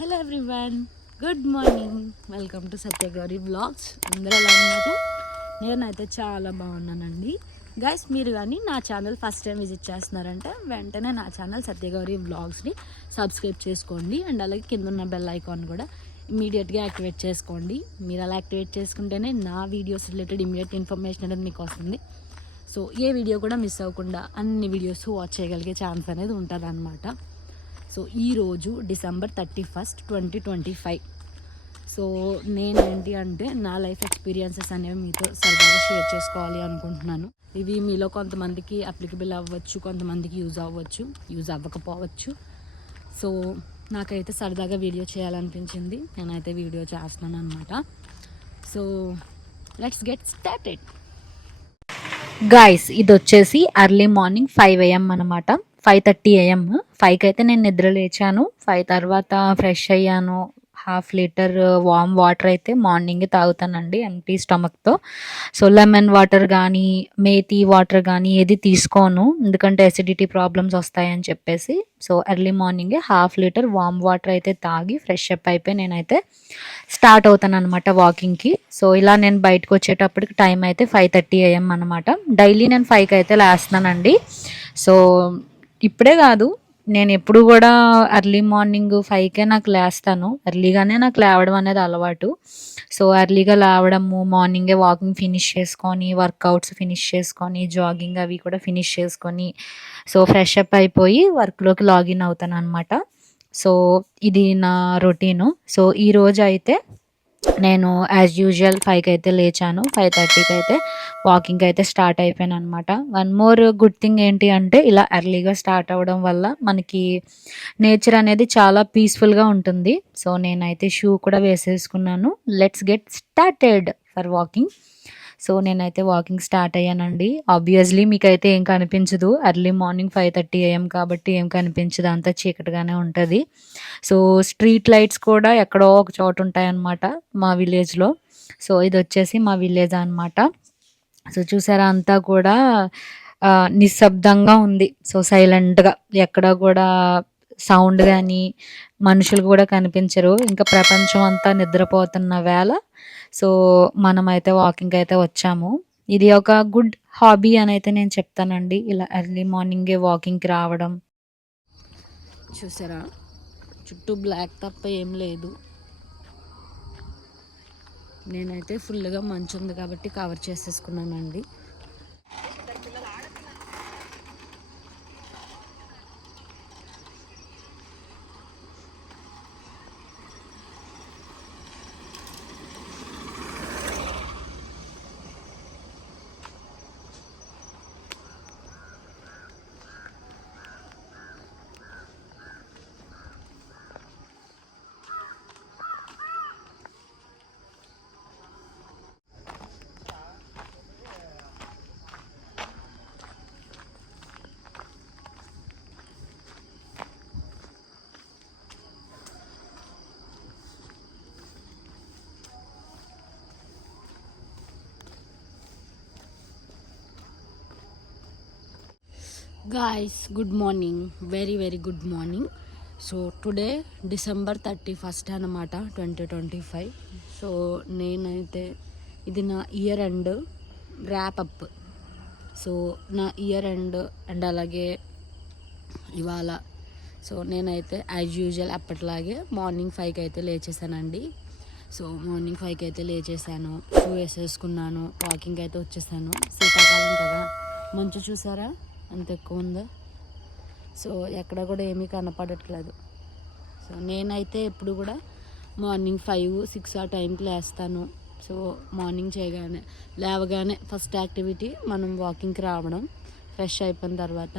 Hello everyone, good morning. Welcome to Satyagowri vlogs. అందరూ ఎలా ఉన్నారు? నేనైతే చాలా బాగున్నానండి. గైస్, మీరు కానీ నా ఛానల్ ఫస్ట్ టైం విజిట్ చేస్తున్నారంటే వెంటనే నా ఛానల్ సత్యగౌరి వ్లాగ్స్ని సబ్స్క్రైబ్ చేసుకోండి. అండ్ అలాగే కింద ఉన్న బెల్ ఐకాన్ కూడా ఇమీడియట్గా యాక్టివేట్ చేసుకోండి. మీరు అలా యాక్టివేట్ చేసుకుంటేనే నా వీడియోస్ రిలేటెడ్ ఇమీడియట్ ఇన్ఫర్మేషన్ అనేది మీకు వస్తుంది. సో ఏ వీడియో కూడా మిస్ అవ్వకుండా అన్ని వీడియోస్ వాచ్ చేయగలిగే ఛాన్స్ అనేది ఉంటుంది అన్నమాట. సో ఈరోజు డిసెంబర్ 31, 2025. సో నేనేంటి అంటే నా లైఫ్ ఎక్స్పీరియన్సెస్ అనేవి మీతో సరదాగా షేర్ చేసుకోవాలి అనుకుంటున్నాను. ఇవి మీలో కొంతమందికి అప్లికబుల్ అవ్వచ్చు, కొంతమందికి యూజ్ అవ్వచ్చు, యూజ్ అవ్వకపోవచ్చు. సో నాకైతే సరదాగా వీడియో చేయాలనిపించింది, నేనైతే వీడియో చేస్తున్నాను అనమాట. So let's get started. Guys, ఇది వచ్చేసి ఎర్లీ మార్నింగ్ 5 AM అనమాట. 5:30 AM. 5కి అయితే నేను నిద్ర లేచాను. 5 తర్వాత ఫ్రెష్ అయ్యాను. 1/2 లీటర్ వామ్ వాటర్ అయితే మార్నింగ్ తాగుతానండి ఎంటీ స్టమక్తో. సో లెమన్ వాటర్ కానీ మేతి వాటర్ కానీ ఏది తీసుకోను, ఎందుకంటే అసిడిటీ ప్రాబ్లమ్స్ వస్తాయని చెప్పేసి. సో ఎర్లీ మార్నింగే 1/2 లీటర్ వామ్ వాటర్ అయితే తాగి ఫ్రెష్ అప్ అయిపోయి నేనైతే స్టార్ట్ అవుతాను అనమాట వాకింగ్కి. సో ఇలా నేను బయటకు వచ్చేటప్పటికి టైం అయితే 5:30 AM అనమాట. డైలీ నేను 5కి అయితే లేస్తున్నానండి. సో ఇప్పుడే కాదు, నేను ఎప్పుడు కూడా ఎర్లీ మార్నింగ్ 5కే నాకు లేస్తాను. ఎర్లీగానే నాకు లేవడం అనేది అలవాటు. సో ఎర్లీగా లేవడము, మార్నింగే వాకింగ్ ఫినిష్ చేసుకొని, వర్కౌట్స్ ఫినిష్ చేసుకొని, జాగింగ్ అవి కూడా ఫినిష్ చేసుకొని, సో ఫ్రెష్ అప్ అయిపోయి వర్క్లోకి లాగిన్ అవుతాను అనమాట. సో ఇది నా రొటీను. సో ఈరోజు అయితే నేను యాజ్ యూజువల్ 5కి అయితే లేచాను. 5:30కి అయితే వాకింగ్ అయితే స్టార్ట్ అయిపోయాను అనమాట. వన్ మోర్ గుడ్ థింగ్ ఏంటి అంటే, ఇలా ఎర్లీగా స్టార్ట్ అవ్వడం వల్ల మనకి నేచర్ అనేది చాలా పీస్ఫుల్గా ఉంటుంది. సో నేనైతే షూ కూడా వేసేసుకున్నాను. Let's get started for walking. So నేనైతే వాకింగ్ స్టార్ట్ అయ్యానండి. ఆబ్వియస్లీ మీకైతే ఏం కనిపించదు, ఎర్లీ మార్నింగ్ 5:30 AM కాబట్టి ఏం కనిపించదు, అంతా చీకటిగానే ఉంటుంది. సో స్ట్రీట్ లైట్స్ కూడా ఎక్కడో ఒక చోట ఉంటాయన్నమాట మా విలేజ్లో. సో ఇది వచ్చేసి మా విలేజ్ అనమాట. సో చూసారా, అంతా కూడా నిశ్శబ్దంగా ఉంది. సో సైలెంట్గా, ఎక్కడ కూడా సౌండ్ కానీ మనుషులు కూడా కనిపించరు. ఇంకా ప్రపంచం అంతా నిద్రపోతున్న వేళ సో మనమైతే వాకింగ్ అయితే వచ్చాము. ఇది ఒక గుడ్ హాబీ అని అయితే నేను చెప్తానండి, ఇలా ఎర్లీ మార్నింగే వాకింగ్కి రావడం. చూసారా, చుట్టూ బ్లాక్ తప్ప ఏం లేదు. నేనైతే ఫుల్గా మంచు ఉంది కాబట్టి కవర్ చేసేసుకున్నానండి. Guys, good morning, very very good morning. So today December 31 అన్నమాట, 2025. సో నేనైతే ఇది నా ఇయర్ ఎండ్ ర్యాపప్. సో నా ఇయర్ ఎండ్ అండ్ అలాగే ఇవాళ సో నేనైతే యాజ్ యూజువల్ అప్పట్లాగే మార్నింగ్ 5కి అయితే లేచేసానండి. సో మార్నింగ్ 5కి అయితే లేచేసాను, షూ వేసేసుకున్నాను, వాకింగ్ అయితే వచ్చేసాను. శీతాకాలం కదా, మంచు చూసారా అంత ఎక్కువ ఉందో. సో ఎక్కడ కూడా ఏమీ కనపడట్లేదు. సో నేనైతే ఎప్పుడు కూడా మార్నింగ్ 5-6 ఆ టైంకి లేస్తాను. సో మార్నింగ్ లేవగానే ఫస్ట్ యాక్టివిటీ మనం వాకింగ్కి రావడం, ఫ్రెష్ అయిపోయిన తర్వాత.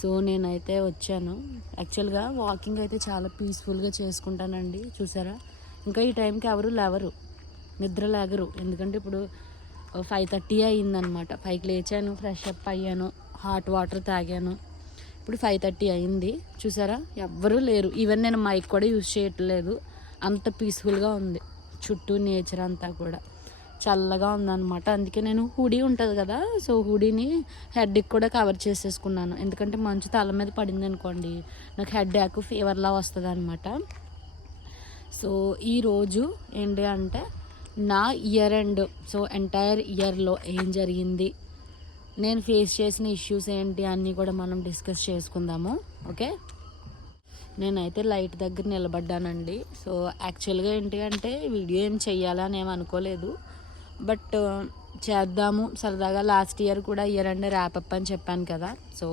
సో నేనైతే వచ్చాను. యాక్చువల్గా వాకింగ్ అయితే చాలా పీస్ఫుల్గా చేసుకుంటానండి. చూసారా, ఇంకా ఈ టైంకి ఎవరు లేవరు, నిద్ర లేగరు. ఎందుకంటే ఇప్పుడు 5:30 అయిందనమాట. 5కి లేచాను, ఫ్రెష్ అప్ అయ్యాను, హాట్ వాటర్ తాగాను. ఇప్పుడు 5:30 అయింది. చూసారా, ఎవ్వరూ లేరు. ఈవెన్ నేను మైక్ కూడా యూజ్ చేయట్లేదు, అంత పీస్ఫుల్గా ఉంది చుట్టూ నేచర్ అంతా కూడా. చల్లగా ఉందన్నమాట. అందుకే నేను హుడీ ఉంటుంది కదా, సో హుడీని హెడ్కి కూడా కవర్ చేసేసుకున్నాను. ఎందుకంటే మంచు తల మీద పడింది అనుకోండి, నాకు హెడ్ యాక్ ఫీవర్లా వస్తుంది అనమాట. సో ఈరోజు ఏంటి అంటే నా ఇయర్ ఎండ్, సో ఎంటైర్ ఇయర్లో ఏం జరిగింది, నేను ఫేస్ చేసిన ఇష్యూస్ ఏంటి అన్నీ కూడా మనం డిస్కస్ చేసుకుందాము. ఓకే, నేనైతే లైట్ దగ్గర నిలబడ్డానండి. సో యాక్చువల్గా ఏంటి అంటే వీడియో ఏం చెయ్యాలని ఏం అనుకోలేదు, బట్ చేద్దాము సరదాగా. లాస్ట్ ఇయర్ కూడా ఇయర్ ఎండ్ ర్యాపప్ అని చెప్పాను కదా. సో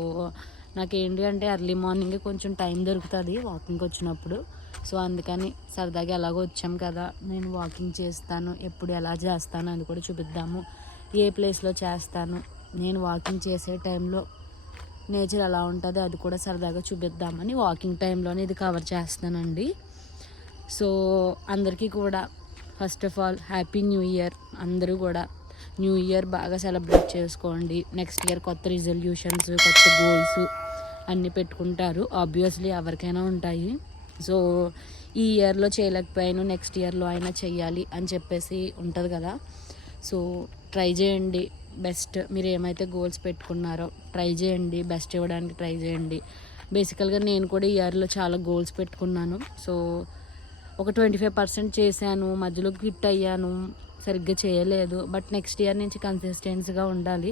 నాకేంటి అంటే ఎర్లీ మార్నింగ్ కొంచెం టైం దొరుకుతుంది వాకింగ్కి వచ్చినప్పుడు. సో అందుకని సరదాగా ఎలాగో వచ్చాం కదా, నేను వాకింగ్ చేస్తాను, ఎప్పుడు ఎలా చేస్తాను అది కూడా చూపిద్దాము. ఏ ప్లేస్లో చేస్తాను, నేను వాకింగ్ చేసే టైంలో నేచర్ ఎలా ఉంటుంది అది కూడా సరదాగా చూపిద్దామని వాకింగ్ టైంలోనే ఇది కవర్ చేస్తానండి. సో అందరికీ కూడా first of all happy new year. అందరూ కూడా న్యూ ఇయర్ బాగా సెలబ్రేట్ చేసుకోండి. నెక్స్ట్ ఇయర్ కొత్త రిజల్యూషన్స్, కొత్త గోల్స్ అన్నీ పెట్టుకుంటారు. ఆబ్వియస్లీ ఎవరికైనా ఉంటాయి. సో ఈ ఇయర్లో చేయలేకపోయాను, నెక్స్ట్ ఇయర్లో అయినా చెయ్యాలి అని చెప్పేసి ఉంటుంది కదా. సో ట్రై చేయండి బెస్ట్. మీరు ఏమైతే గోల్స్ పెట్టుకున్నారో ట్రై చేయండి, బెస్ట్ ఇవ్వడానికి ట్రై చేయండి. బేసికల్గా నేను కూడా ఈ ఇయర్లో చాలా గోల్స్ పెట్టుకున్నాను. సో ఒక 25% చేశాను, మధ్యలో క్విట్ అయ్యాను, సరిగ్గా చేయలేదు. బట్ నెక్స్ట్ ఇయర్ నుంచి కన్సిస్టెన్సీగా ఉండాలి.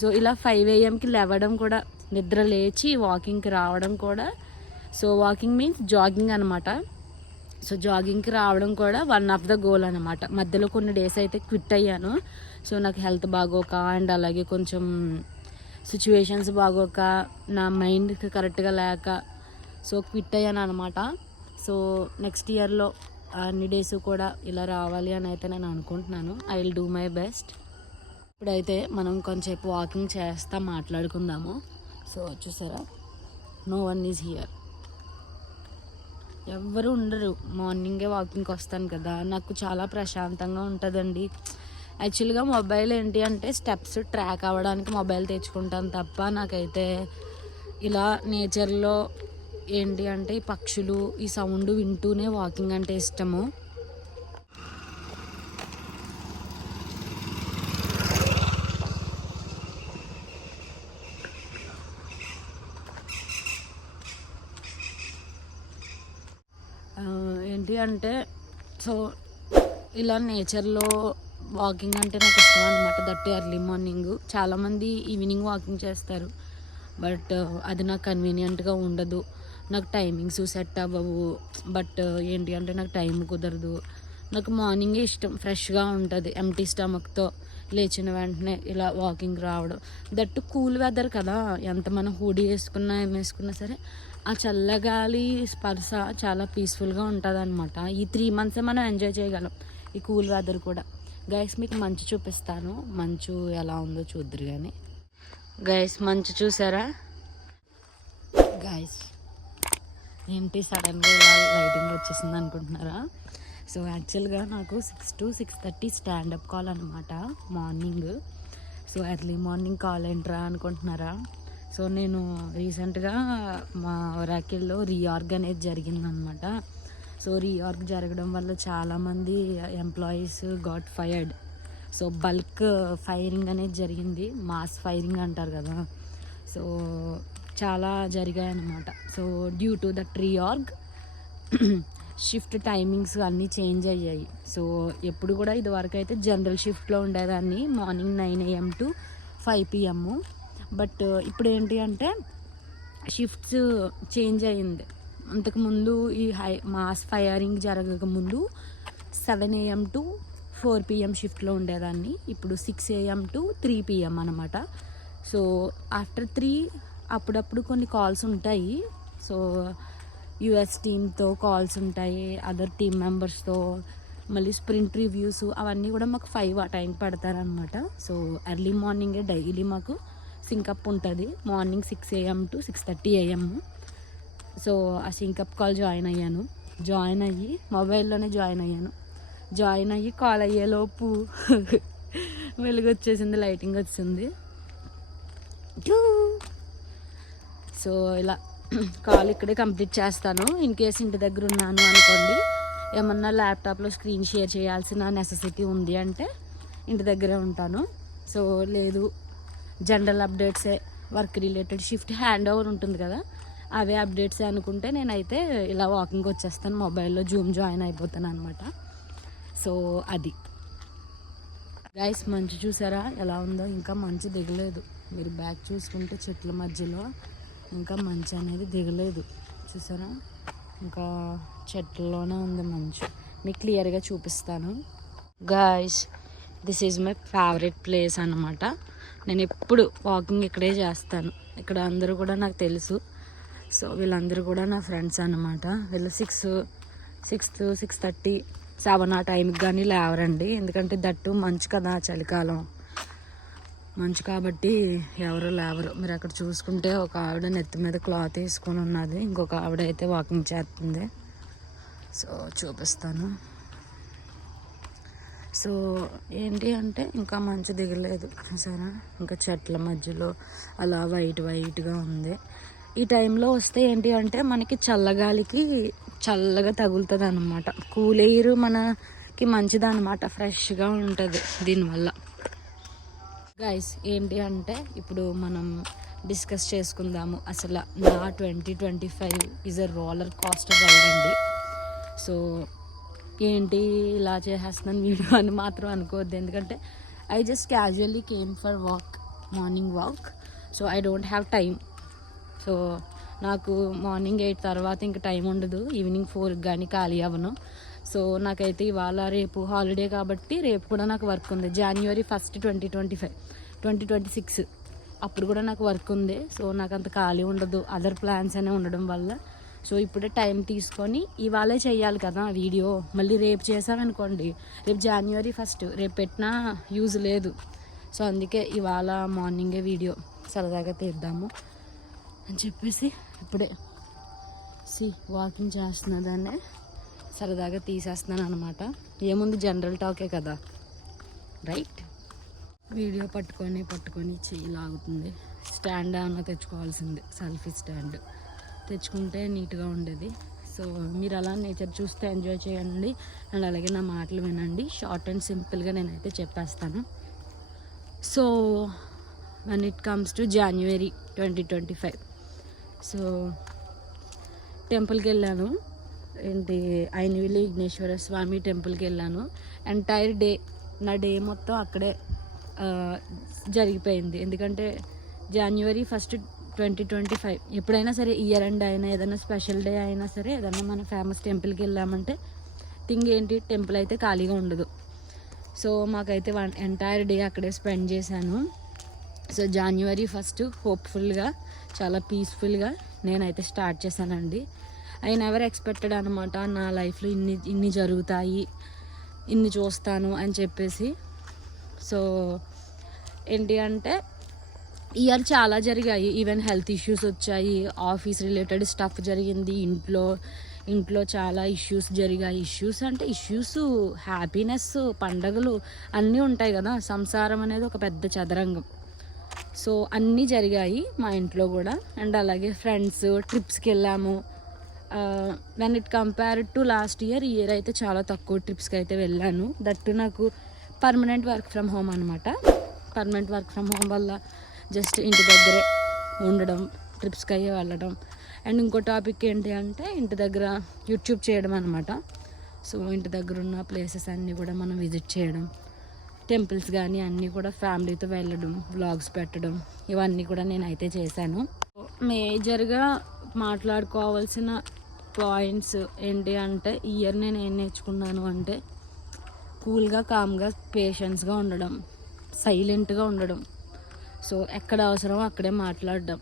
సో ఇలా 5 AM లేవడం కూడా, నిద్ర లేచి వాకింగ్కి రావడం కూడా, సో వాకింగ్ మీన్స్ జాగింగ్ అనమాట. సో జాగింగ్కి రావడం కూడా వన్ ఆఫ్ ద గోల్ అనమాట. మధ్యలో కొన్ని డేస్ అయితే క్విట్ అయ్యాను. సో నాకు హెల్త్ బాగోక అండ్ అలాగే కొంచెం సిచ్యువేషన్స్ బాగోక, నా మైండ్ కరెక్ట్గా లేక సో క్విట్ అయ్యాను అనమాట. సో నెక్స్ట్ ఇయర్లో అన్ని డేస్ కూడా ఇలా రావాలి అని అయితే నేను అనుకుంటున్నాను. I will do my best. ఇప్పుడైతే మనం కొంచెంసేపు వాకింగ్ చేస్తా మాట్లాడుకుందాము. సో చూసారా, నో వన్ ఈజ్ హియర్, ఎవ్వరు ఉండరు. మార్నింగే వాకింగ్కి వస్తాను కదా, నాకు చాలా ప్రశాంతంగా ఉంటుందండి. యాక్చువల్గా మొబైల్ ఏంటి అంటే స్టెప్స్ ట్రాక్ అవ్వడానికి మొబైల్ తెచ్చుకుంటాను తప్ప, నాకైతే ఇలా నేచర్లో ఏంటి అంటే ఈ పక్షులు, ఈ సౌండ్ వింటూనే వాకింగ్ అంటే ఇష్టము. ఏంటి అంటే సో ఇలా నేచర్లో వాకింగ్ అంటే నాకు ఇష్టం అనమాట. That early morning. చాలామంది ఈవినింగ్ వాకింగ్ చేస్తారు, బట్ అది నాకు కన్వీనియంట్గా ఉండదు. నాకు టైమింగ్స్ సెట్ అవ్వవు. బట్ ఏంటి అంటే నాకు టైం కుదరదు. నాకు మార్నింగే ఇష్టం, ఫ్రెష్గా ఉంటుంది. ఎంటీ స్టమక్తో లేచిన వెంటనే ఇలా వాకింగ్ రావడం. దట్టు కూల్ వెదర్ కదా, ఎంత మనం హూడీ వేసుకున్నా ఏం వేసుకున్నా సరే ఆ చల్లగాలి స్పర్శ చాలా పీస్ఫుల్గా ఉంటుంది అనమాట. ఈ 3 months మనం ఎంజాయ్ చేయగలం ఈ కూల్ వెదర్ కూడా. గైస్ మీకు మంచు చూపిస్తాను, మంచు ఎలా ఉందో చూద్దరు కానీ. గైస్ మంచు చూసారా గైస్? ఏంటి సడన్గా ఇలా లైటింగ్ వచ్చేసింది అనుకుంటున్నారా? సో యాక్చువల్గా నాకు 6 to 6:30 స్టాండప్ కాల్ అనమాట morning. So early morning call ఏంట్రా అనుకుంటున్నారా? సో నేను రీసెంట్గా మా ఒరాకిల్లో రీఆర్గ్ అనేది జరిగిందనమాట. సో రీఆర్గ్ జరగడం వల్ల చాలామంది employees got fired. So bulk firing అనేది జరిగింది, మాస్ ఫైరింగ్ అంటారు కదా. సో చాలా జరిగాయి అన్నమాట. So due to that reorg shift timings అన్నీ చేంజ్ అయ్యాయి. సో ఎప్పుడు కూడా ఇదివరకు అయితే జనరల్ షిఫ్ట్లో ఉండేదాన్ని, morning 9 AM to 5 PM. But ఇప్పుడు ఏంటి అంటే షిఫ్ట్స్ చేంజ్ అయ్యింది. అంతకుముందు ఈ మాస్ ఫైరింగ్ జరగకముందు 7 AM to 4 PM షిఫ్ట్లో ఉండేదాన్ని. ఇప్పుడు 6 AM to 3 PM అనమాట. సో ఆఫ్టర్ 3 అప్పుడప్పుడు కొన్ని కాల్స్ ఉంటాయి. సో యుఎస్ టీమ్తో కాల్స్ ఉంటాయి, అదర్ టీమ్ మెంబర్స్తో, మళ్ళీ స్ప్రింట్ రివ్యూస్ అవన్నీ కూడా మాకు 5 ఆ టైం పడతారనమాట. సో ఎర్లీ మార్నింగే డైలీ మాకు సింకప్ ఉంటుంది, morning 6 AM to 6:30 AM. So ఆ సింకప్ కాల్ జాయిన్ అయ్యాను. జాయిన్ అయ్యి మొబైల్లోనే జాయిన్ అయ్యి కాల్ అయ్యేలోపు వెలుగు వచ్చేసింది, లైటింగ్ వచ్చింది. సో ఇలా కాల్ ఇక్కడే కంప్లీట్ చేస్తాను. ఇన్ కేస్ ఇంటి దగ్గర ఉన్నాను అనుకోండి, ఏమన్నా ల్యాప్టాప్లో స్క్రీన్ షేర్ చేయాల్సిన నెసెసిటీ ఉంది అంటే ఇంటి దగ్గరే ఉంటాను. సో లేదు జనరల్ అప్డేట్సే, work related shift hand over ఉంటుంది కదా, అవే అప్డేట్స్ అనుకుంటే నేనైతే ఇలా వాకింగ్ వచ్చేస్తాను, మొబైల్లో జూమ్ జాయిన్ అయిపోతాను అనమాట. సో అది గైస్, మంచు చూసారా ఎలా ఉందో? ఇంకా మంచు దిగలేదు. మీరు బ్యాక్ చూసుకుంటే చెట్ల మధ్యలో ఇంకా మంచు అనేది దిగలేదు, చూసారా? ఇంకా చెట్లలోనే ఉంది మంచు. మీకు క్లియర్గా చూపిస్తాను. Guys, this is my favourite place అన్నమాట. నేను ఎప్పుడు వాకింగ్ ఇక్కడే చేస్తాను. ఇక్కడ అందరూ కూడా నాకు తెలుసు. సో వీళ్ళందరూ కూడా నా ఫ్రెండ్స్ అన్నమాట. వీళ్ళు 6:30 7 ఆ టైంకి కానీ లేవరండి, ఎందుకంటే దట్టు మంచు కదా, చలికాలం మంచు కాబట్టి ఎవరు లేవరు. మీరు అక్కడ చూసుకుంటే ఒక ఆవిడ నెత్తి మీద క్లాత్ వేసుకొని ఉన్నది, ఇంకొక ఆవిడ అయితే వాకింగ్ చేస్తుంది. సో చూపిస్తాను. సో ఏంటి అంటే ఇంకా మంచు దిగలేదు, చూసారా? ఇంకా చెట్ల మధ్యలో అలా వైట్గా ఉంది. ఈ టైంలో వస్తే ఏంటి అంటే మనకి చల్లగాలికి చల్లగా తగులుతుంది అనమాట. కూల్ ఎయిర్ మనకి మంచిది అనమాట, ఫ్రెష్గా ఉంటుంది దీనివల్ల. గైస్, ఏంటి అంటే ఇప్పుడు మనం డిస్కస్ చేసుకుందాము అసలు నా 2025 is a roller coaster ride అండి. సో ఏంటి ఇలా చేసేస్తున్నాను వీడియో అని మాత్రం అనుకోవద్దు, ఎందుకంటే I just casually came for morning walk. So I don't have time. So నాకు మార్నింగ్ 8 తర్వాత ఇంక టైం ఉండదు, ఈవినింగ్ 4కి కానీ ఖాళీ అవ్వను. సో నాకైతే ఇవాళ రేపు హాలిడే కాబట్టి రేపు కూడా నాకు వర్క్ ఉంది. January 1st 2026 అప్పుడు కూడా నాకు వర్క్ ఉంది. సో నాకు అంత ఖాళీ ఉండదు, అదర్ ప్లాన్స్ అనే ఉండడం వల్ల. సో ఇప్పుడే టైం తీసుకొని ఇవాళే చేయాలి కదా వీడియో. మళ్ళీ రేపు చేసామనుకోండి, రేపు January 1st రేపు పెట్టినా యూజ్ లేదు. సో అందుకే ఇవాళ మార్నింగే వీడియో సరదాగా తీద్దాము అని చెప్పేసి ఇప్పుడే వాకింగ్ చేస్తున్నదాన్నే సరదాగా తీసేస్తున్నాను అనమాట. ఏముంది, జనరల్ టాకే కదా, రైట్? వీడియో పట్టుకొని చెయ్యి లాగుతుంది. స్టాండ్ ఏమన్నా తెచ్చుకోవాల్సింది, సెల్ఫీ స్టాండ్ తెచ్చుకుంటే నీట్గా ఉండేది. సో మీరు అలా నేచర్ చూస్తే ఎంజాయ్ చేయండి, అండ్ అలాగే నా మాటలు వినండి. షార్ట్ అండ్ సింపుల్గా నేనైతే చెప్పేస్తాను. So when it comes to January 2025, so టెంపుల్కి వెళ్ళాను, ఏంటి ఐనవిల్లి విఘ్నేశ్వర స్వామి టెంపుల్కి వెళ్ళాను. ఎంటైర్ డే, నా డే మొత్తం అక్కడే జరిగిపోయింది. ఎందుకంటే January 1st 2025 ఎప్పుడైనా సరే, ఇయర్ ఎండ్ అయినా ఏదైనా స్పెషల్ డే అయినా సరే, ఏదైనా మన ఫేమస్ టెంపుల్కి వెళ్ళామంటే థింగ్ ఏంటి, టెంపుల్ అయితే ఖాళీగా ఉండదు. సో మాకైతే ఎంటైర్ డే అక్కడే స్పెండ్ చేశాను. సో January 1st హోప్ఫుల్గా, చాలా పీస్ఫుల్గా నేనైతే స్టార్ట్ చేశానండి. ఐ నెవర్ ఎక్స్పెక్టెడ్ అనమాట నా లైఫ్లో ఇన్ని జరుగుతాయి, ఇన్ని చూస్తాను అని చెప్పేసి. సో ఏంటి అంటే ఇయర్ చాలా జరిగాయి, ఈవెన్ హెల్త్ ఇష్యూస్ వచ్చాయి, ఆఫీస్ రిలేటెడ్ స్టఫ్ జరిగింది, ఇంట్లో చాలా ఇష్యూస్ జరిగాయి. ఇష్యూస్ హ్యాపీనెస్, పండగలు అన్నీ ఉంటాయి కదా. సంసారం అనేది ఒక పెద్ద చదరంగం. సో అన్నీ జరిగాయి మా ఇంట్లో కూడా. అండ్ అలాగే ఫ్రెండ్స్ ట్రిప్స్కి వెళ్ళాము. When it compared to last year, ఈ ఇయర్ అయితే చాలా తక్కువ ట్రిప్స్కి అయితే వెళ్ళాను. దట్టు నాకు పర్మనెంట్ వర్క్ ఫ్రమ్ హోమ్ అనమాట. పర్మనెంట్ వర్క్ ఫ్రమ్ హోమ్ వల్ల జస్ట్ ఇంటి దగ్గరే ఉండడం, ట్రిప్స్కి అయ్యే వెళ్ళడం. అండ్ ఇంకో టాపిక్ ఏంటి అంటే ఇంటి దగ్గర యూట్యూబ్ చేయడం అనమాట. సో ఇంటి దగ్గర ఉన్న ప్లేసెస్ అన్నీ కూడా మనం విజిట్ చేయడం, టెంపుల్స్ కానీ అన్నీ కూడా ఫ్యామిలీతో వెళ్ళడం, వ్లాగ్స్ పెట్టడం, ఇవన్నీ కూడా నేనైతే చేశాను. మేజర్గా మాట్లాడుకోవాల్సిన పాయింట్స్ ఏంటి అంటే, ఈ ఇయర్ నేను ఏం నేర్చుకున్నాను అంటే, కూల్గా, కామ్గా, పేషెన్స్గా ఉండడం, సైలెంట్గా ఉండడం. సో ఎక్కడ అవసరమో అక్కడే మాట్లాడడం.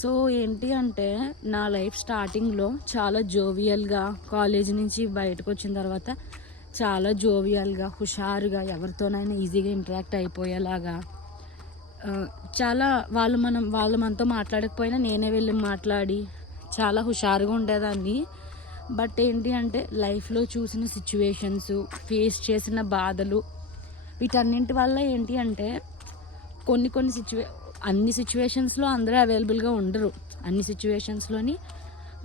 సో ఏంటి అంటే నా లైఫ్ స్టార్టింగ్లో చాలా జోవియల్గా, కాలేజ్ నుంచి బయటకు వచ్చిన తర్వాత చాలా జోవియల్గా, హుషారుగా, ఎవరితోనైనా ఈజీగా ఇంటరాక్ట్ అయిపోయేలాగా, చాలా వాళ్ళు మనతో మాట్లాడకపోయినా నేనే వెళ్ళి మాట్లాడి చాలా హుషారుగా ఉండేదాన్ని. బట్ ఏంటి అంటే లైఫ్లో చూసిన సిచ్యువేషన్స్, ఫేస్ చేసిన బాధలు, వీటన్నింటి వల్ల ఏంటి అంటే కొన్ని అన్ని సిచ్యువేషన్స్లో అందరూ అవైలబుల్గా ఉండరు. అన్ని సిచ్యువేషన్స్లోని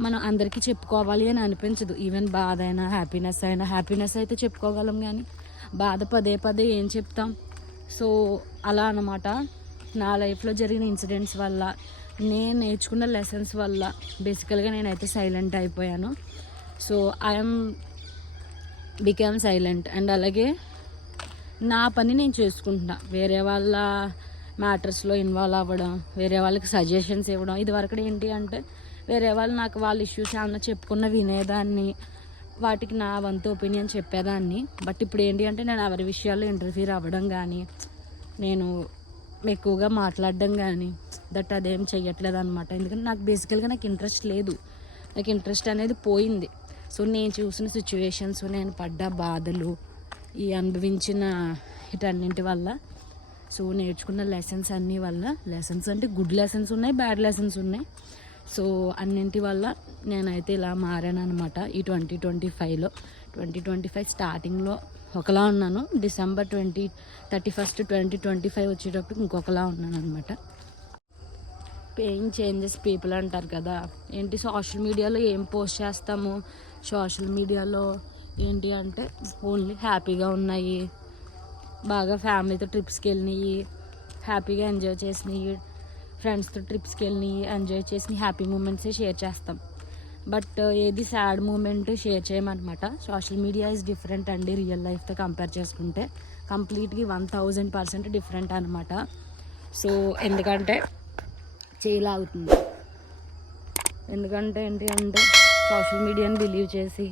మనం అందరికీ చెప్పుకోవాలి అని అనిపించదు. ఈవెన్ బాధ అయినా, హ్యాపీనెస్ అయితే చెప్పుకోగలం, కానీ బాధ పదే ఏం చెప్తాం. సో అలా అన్నమాట నా లైఫ్లో జరిగిన ఇన్సిడెంట్స్ వల్ల, నేను నేర్చుకున్న లెసన్స్ వల్ల బేసికల్గా నేనైతే సైలెంట్ అయిపోయాను. So I'm become silent. And అలాగే నా పని నేను చేసుకుంటున్నా. వేరే వాళ్ళ మ్యాటర్స్లో ఇన్వాల్వ్ అవ్వడం, వేరే వాళ్ళకి సజెషన్స్ ఇవ్వడం, ఇది వరకు ఏంటి అంటే వేరే వాళ్ళు నాకు వాళ్ళ ఇష్యూస్ ఏమన్నా చెప్పుకున్న వినేదాన్ని, వాటికి నా వంతు ఒపీనియన్ చెప్పేదాన్ని. బట్ ఇప్పుడు ఏంటి అంటే నేను ఎవరి విషయాల్లో ఇంటర్ఫీర్ అవ్వడం కానీ, నేను ఎక్కువగా మాట్లాడడం కానీ అదేం చెయ్యట్లేదు అనమాట. ఎందుకంటే నాకు బేసికల్గా నాకు ఇంట్రెస్ట్ లేదు, నాకు ఇంట్రెస్ట్ అనేది పోయింది. సో నేను చూసిన సిచ్యువేషన్స్, నేను పడ్డ బాధలు, ఈ అనుభవించిన వీటన్నింటి వల్ల, సో నేర్చుకున్న లెసన్స్ అన్నీ వల్ల, లెసన్స్ అంటే గుడ్ లెసన్స్ ఉన్నాయి, బ్యాడ్ లెసన్స్ ఉన్నాయి. సో అన్నింటి వల్ల నేనైతే ఇలా మారాను అనమాట. ఈ 2025లో 2025 స్టార్టింగ్లో ఒకలా ఉన్నాను, డిసెంబర్ 31st 2025 వచ్చేటప్పుడు ఇంకొకలా ఉన్నాను అనమాట. పేయింగ్ చేంజెస్ పీపుల్ అంటారు కదా, ఏంటి సోషల్ మీడియాలో ఏం పోస్ట్ చేస్తాము, సోషల్ మీడియాలో ఏంటి అంటే ఓన్లీ హ్యాపీగా ఉన్నాయి, బాగా ఫ్యామిలీతో ట్రిప్స్కి వెళ్ళినాయి, హ్యాపీగా ఎంజాయ్ చేసినాయి, ఫ్రెండ్స్తో ట్రిప్స్కి వెళ్ళినాయి, ఎంజాయ్ చేసిన హ్యాపీ మూమెంట్సే షేర్ చేస్తాం. బట్ ఏది సాడ్ మూమెంట్ షేర్ చేయమన్నమాట. సోషల్ మీడియా ఈజ్ డిఫరెంట్ అండి, రియల్ లైఫ్తో కంపేర్ చేసుకుంటే కంప్లీట్గా 1000% డిఫరెంట్ అనమాట. సో ఎందుకంటే చేయలాగుతుంది, ఎందుకంటే ఏంటి అంటే సోషల్ మీడియాని బిలీవ్ చేసి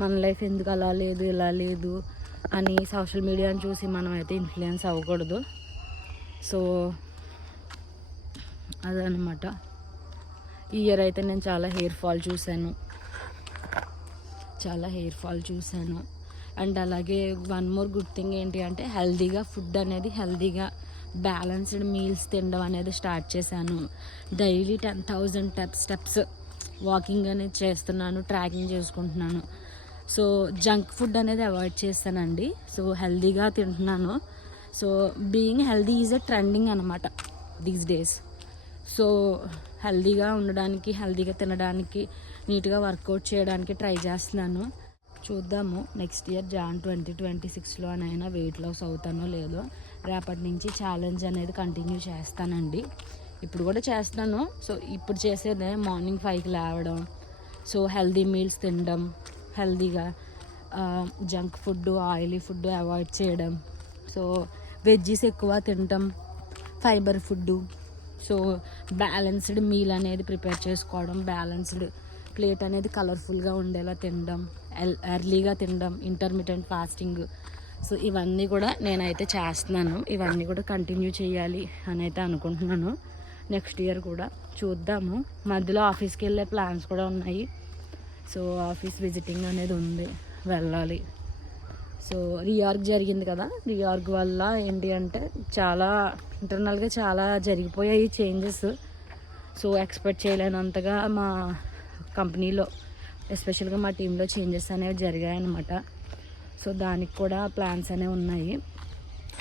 మన లైఫ్ ఎందుకు అలా లేదు ఇలా లేదు అని సోషల్ మీడియాని చూసి మనం అయితే ఇన్ఫ్లుయెన్స్ అవ్వకూడదు. సో అదనమాట. ఈ ఇయర్ అయితే నేను చాలా హెయిర్ ఫాల్ చూశాను. అండ్ అలాగే వన్ మోర్ గుడ్ థింగ్ ఏంటి అంటే హెల్తీగా ఫుడ్ అనేది, హెల్తీగా బ్యాలెన్స్డ్ మీల్స్ తినడం అనేది స్టార్ట్ చేశాను. డైలీ 10,000 స్టెప్స్ వాకింగ్ అనేది చేస్తున్నాను, ట్రాకింగ్ చేసుకుంటున్నాను. సో జంక్ ఫుడ్ అనేది అవాయిడ్ చేస్తానండి. సో హెల్తీగా తింటున్నాను. So being healthy is a trending అనమాట దీస్ డేస్. సో హెల్తీగా ఉండడానికి, హెల్తీగా తినడానికి, నీట్గా వర్కౌట్ చేయడానికి ట్రై చేస్తున్నాను. చూద్దాము నెక్స్ట్ ఇయర్ జాన్ 2026లో అయినా వెయిట్ లాస్ అవుతానో లేదో. రేపటి నుంచి ఛాలెంజ్ అనేది కంటిన్యూ చేస్తానండి. ఇప్పుడు కూడా చేస్తాను. సో ఇప్పుడు చేసేదే మార్నింగ్ 5కి లేవడం, సో హెల్తీ మీల్స్ తినడం, హెల్తీగా junk food, oily food avoid చేయడం, సో వెజ్జీస్ ఎక్కువ తినటం, fibre food, so balanced meal అనేది ప్రిపేర్ చేసుకోవడం, బ్యాలెన్స్డ్ ప్లేట్ అనేది కలర్ఫుల్గా ఉండేలా తినడం, ఎర్లీగా తినడం, ఇంటర్మిటెంట్ ఫాస్టింగ్. సో ఇవన్నీ కూడా నేనైతే చేస్తున్నాను. ఇవన్నీ కూడా కంటిన్యూ చేయాలి అని అయితే అనుకుంటున్నాను నెక్స్ట్ ఇయర్ కూడా. చూద్దాము. మధ్యలో ఆఫీస్కి వెళ్ళే ప్లాన్స్ కూడా ఉన్నాయి. సో ఆఫీస్ విజిటింగ్ అనేది ఉంది, వెళ్ళాలి. సో రీఆర్గ్ జరిగింది కదా, రీఆర్గ్ వల్ల ఏంటి అంటే చాలా ఇంటర్నల్గా చాలా జరిగిపోయాయి చేంజెస్. సో ఎక్స్పెక్ట్ చేయలేనంతగా మా కంపెనీలో, ఎస్పెషల్గా మా టీంలో చేంజెస్ అనేవి జరిగాయన్నమాట. సో దానికి కూడా ప్లాన్స్ అనేవి ఉన్నాయి.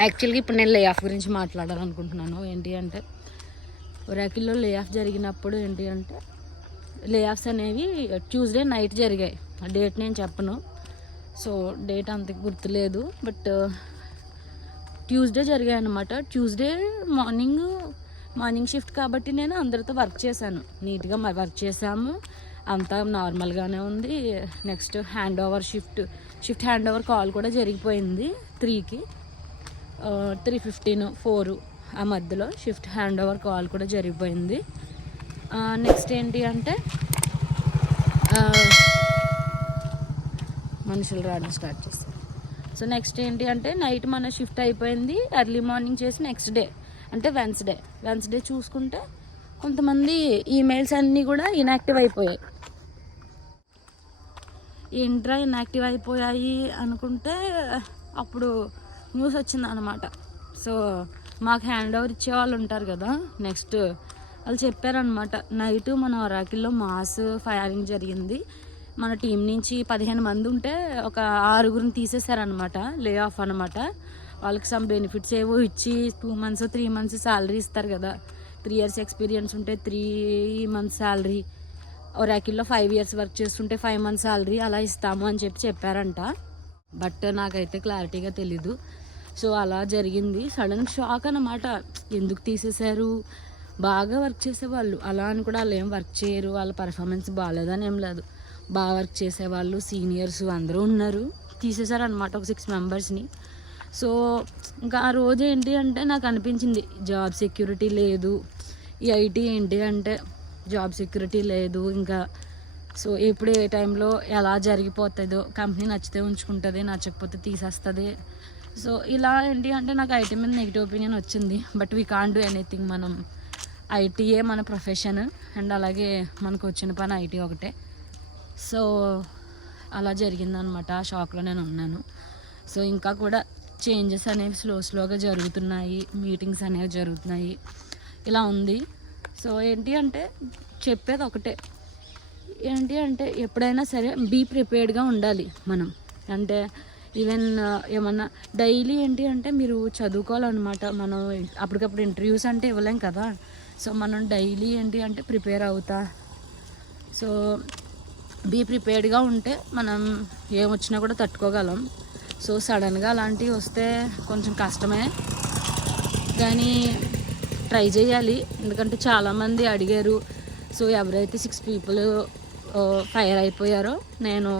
యాక్చువల్గా ఇప్పుడు నేను లే ఆఫ్ గురించి మాట్లాడాలనుకుంటున్నాను. ఏంటి అంటే ఒరాకిల్లో లే ఆఫ్ జరిగినప్పుడు ఏంటి అంటే లే ఆఫ్స్ అనేవి ట్యూస్డే నైట్ జరిగాయి. ఆ డేట్ నేను చెప్పను, సో డేట్ అంత గుర్తులేదు, బట్ ట్యూస్డే జరిగాయి అన్నమాట. ట్యూస్డే మార్నింగ్ షిఫ్ట్ కాబట్టి నేను అందరితో వర్క్ చేశాను, నీట్గా వర్క్ చేశాము, అంతా నార్మల్గానే ఉంది. Next shift hand over call కూడా జరిగిపోయింది 3కి, 3:15, 4 ఆ మధ్యలో షిఫ్ట్ హ్యాండ్ ఓవర్ కాల్ కూడా జరిగిపోయింది. నెక్స్ట్ ఏంటి అంటే మనుషులు రావడం స్టార్ట్ చేస్తారు. సో నెక్స్ట్ ఏంటి అంటే నైట్ మన షిఫ్ట్ అయిపోయింది, ఎర్లీ మార్నింగ్ చేసి నెక్స్ట్ డే అంటే వెన్స్డే చూసుకుంటే కొంతమంది ఈమెయిల్స్ అన్నీ కూడా ఇన్యాక్టివ్ అయిపోయాయి. ఏంట్రా ఇన్యాక్టివ్ అయిపోయాయి అనుకుంటే అప్పుడు న్యూస్ వచ్చింది అనమాట. సో మాకు హ్యాండ్ ఓవర్ ఇచ్చే వాళ్ళు ఉంటారు కదా, నెక్స్ట్ వాళ్ళు చెప్పారనమాట, నైట్ మన ఒరాకిల్లో మాస్ ఫైరింగ్ జరిగింది, మన టీం నుంచి 15 మంది ఉంటే ఒక 6గురిని తీసేశారనమాట, లే ఆఫ్ అనమాట. వాళ్ళకి సమ్ బెనిఫిట్స్ ఏవో ఇచ్చి 2 months 3 months శాలరీ ఇస్తారు కదా, 3 years ఎక్స్పీరియన్స్ ఉంటే 3 months శాలరీ, ఒరాకిల్లో 5 years వర్క్ చేస్తుంటే 5 months శాలరీ అలా ఇస్తాము అని చెప్పారంట. బట్ నాకైతే క్లారిటీగా తెలీదు. సో అలా జరిగింది. సడన్ షాక్ అన్నమాట, ఎందుకు తీసేశారు, బాగా వర్క్ చేసేవాళ్ళు. అలా అని కూడా వాళ్ళు ఏం వర్క్ చేయరు, వాళ్ళ పర్ఫార్మెన్స్ బాగాలేదని ఏం లేదు. బాగా వర్క్ చేసేవాళ్ళు, సీనియర్స్ అందరూ ఉన్నారు. తీసేశారనమాట ఒక 6 మెంబర్స్ని. సో ఇంకా ఆ రోజు ఏంటి అంటే నాకు అనిపించింది జాబ్ సెక్యూరిటీ లేదు, ఈ ఐటీ ఏంటి అంటే జాబ్ సెక్యూరిటీ లేదు ఇంకా. సో ఎప్పుడు ఏ టైంలో ఎలా జరిగిపోతుందో, కంపెనీ నచ్చితే ఉంచుకుంటుంది, నచ్చకపోతే తీసేస్తుంది. సో ఇలా ఏంటి అంటే నాకు ఐటీ మీద నెగిటివ్ ఒపీనియన్ వచ్చింది. But we can't do anything. మనం ఐటీయే మన ప్రొఫెషన్ అండ్ అలాగే మనకు వచ్చిన పని ఐటీ ఒకటే. సో అలా జరిగిందనమాట. ఆ షాక్లో నేను ఉన్నాను. సో ఇంకా కూడా చేంజెస్ అనేవి స్లోగా జరుగుతున్నాయి, మీటింగ్స్ అనేవి జరుగుతున్నాయి, ఇలా ఉంది. సో ఏంటి అంటే చెప్పేది ఒకటే, ఏంటి అంటే ఎప్పుడైనా సరే బీ ప్రిపేర్డ్గా ఉండాలి మనం. అంటే ఈవెన్ ఏమన్నా డైలీ ఏంటి అంటే మీరు చదువుకోవాలన్నమాట. మనం అప్పటికప్పుడు ఇంటర్వ్యూస్ అంటే ఇవ్వలేం కదా. సో మనం డైలీ ఏంటి అంటే ప్రిపేర్ అవుతా. సో బీ ప్రిపేర్డ్గా ఉంటే మనం ఏమొచ్చినా కూడా తట్టుకోగలం. సో సడన్గా అలాంటివి వస్తే కొంచెం కష్టమే, కానీ ట్రై చేయాలి. ఎందుకంటే చాలామంది అడిగారు. సో ఎవరైతే 6 పీపుల్ ఫైర్ అయిపోయారో, నేను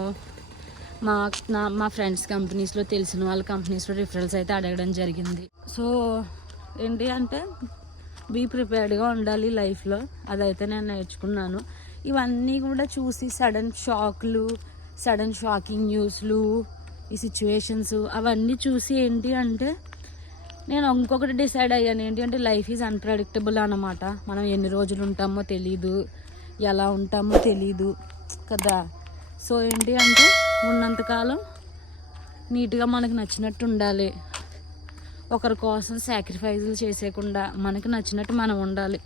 మా ఫ్రెండ్స్ కంపెనీస్లో, తెలిసిన వాళ్ళ కంపెనీస్లో రిఫరల్స్ అయితే అడగడం జరిగింది. సో ఏంటి అంటే బీ ప్రిపేర్డ్గా ఉండాలి లైఫ్లో. అదైతే నేను నేర్చుకున్నాను. ఇవన్నీ కూడా చూసి సడన్ షాకింగ్ న్యూస్లు, ఈ సిచ్యువేషన్స్ అవన్నీ చూసి ఏంటి అంటే నేను ఇంకొకటి డిసైడ్ అయ్యాను. ఏంటి అంటే లైఫ్ ఈజ్ అన్ప్రెడిక్టబుల్ అన్నమాట. మనం ఎన్ని రోజులు ఉంటామో తెలీదు, ఎలా ఉంటామో తెలీదు కదా. సో ఏంటి అంటే ఉన్నంతకాలం నీట్గా మనకు నచ్చినట్టు ఉండాలి. ఒకరి కోసం సాక్రిఫైజులు చేసేయకుండా మనకు నచ్చినట్టు మనం ఉండాలి.